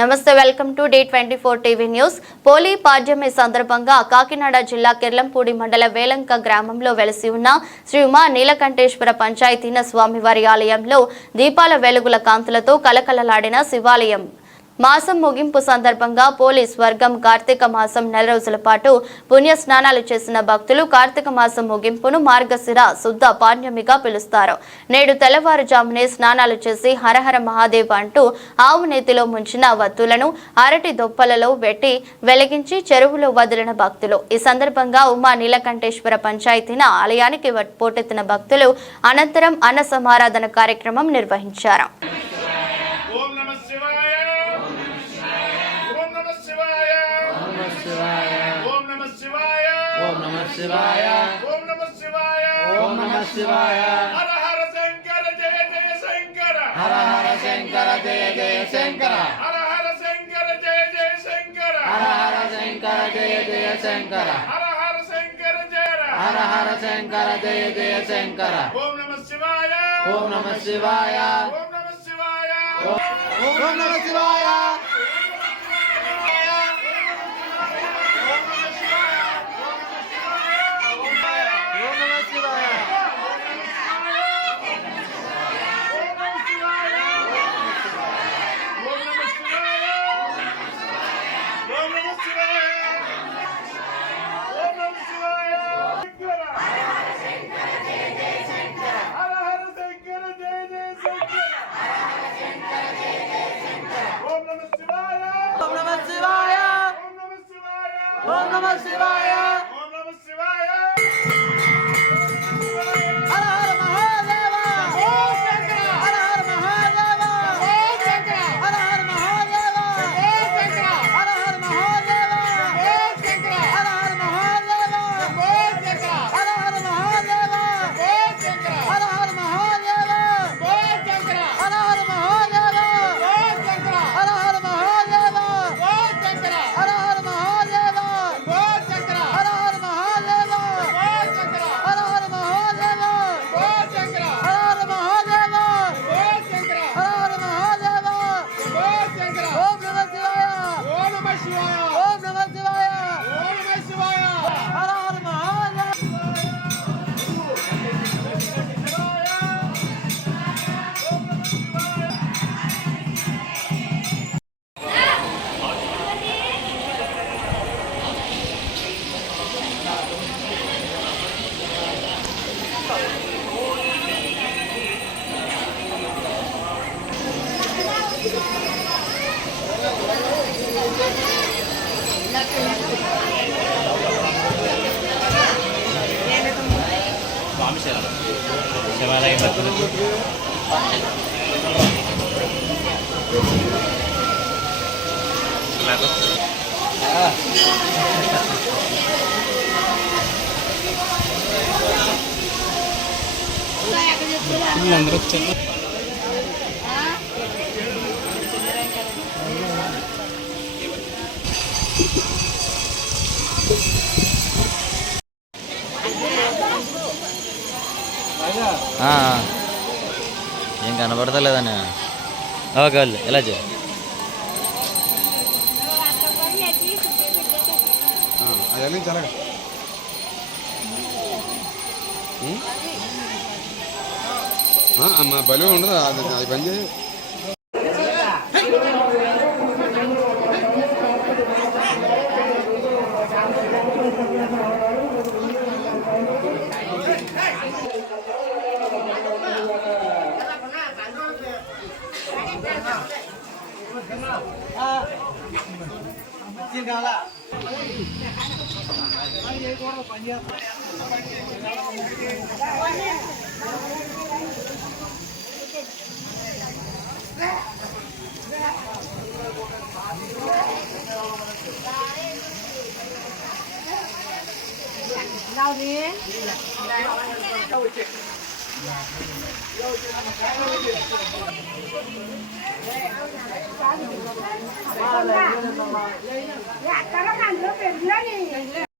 నమస్తే, welcome to D24 TV news. పోలీ పాడ్యమి సందర్భంగా కాకినాడ జిల్లా కిర్లంపూడి మండల వేలంక గ్రామంలో వెలసి ఉన్న శ్రీ ఉమా నీలకంఠేశ్వర పంచాయతీన స్వామివారి ఆలయంలో దీపాల వెలుగుల కాంతులతో కలకలలాడిన శివాలయం. మాసం ముగింపు సందర్భంగా పోలీస్ వర్గం కార్తీక మాసం 4 రోజుల పాటు పుణ్య స్నానాలు చేసిన భక్తులు కార్తీక మాసం ముగింపును మార్గశిర శుద్ధ పాడ్యమిగా పిలుస్తారు. నేడు తెల్లవారుజామునే స్నానాలు చేసి హరహర మహాదేవ్ అంటూ ఆవు నేతిలో ముంచిన వత్తులను అరటి దొప్పలలో పెట్టి వెలిగించి చెరువులో వదిలిన భక్తులు. ఈ సందర్భంగా ఉమా నీలకంఠేశ్వర పంచాయతీన ఆలయానికి పోటెత్తిన భక్తులు అనంతరం అన్న సమారాధన కార్యక్రమం నిర్వహించారు. ओम नमः शिवाय ओम नमः शिवाय हर हर शंकर जय जय शंकर हर हर शंकर जय जय शंकर हर हर शंकर जय जय शंकर हर हर शंकर जय जय शंकर हर हर शंकर जय हर हर शंकर जय जय शंकर ओम नमः शिवाय ओम नमः शिवाय ओम नमः शिवाय ओम नमः शिवाय ओम नमः शिवाय ओम नमः शिवाय हर हर महादेव ओम शंकर हर हर महादेव ओम शंकर हर हर महादेव ओम शंकर हर हर महादेव ओम शंकर हर हर महादेव ओम शंकर हर हर महादेव ओम शंकर हर हर महादेव ओम शंकर हर हर महादेव ओम शंकर हर हर महादेव ओम शंकर हर हर శివాలయం భక్తులు అందరూ వచ్చారు. ఏం కనబడతలేదని ఓకే వాళ్ళు ఎలా చేయాలి అవన్నీ చాలా మా బలి ఉండదు అది పని చేయి. Ya, karena kan lo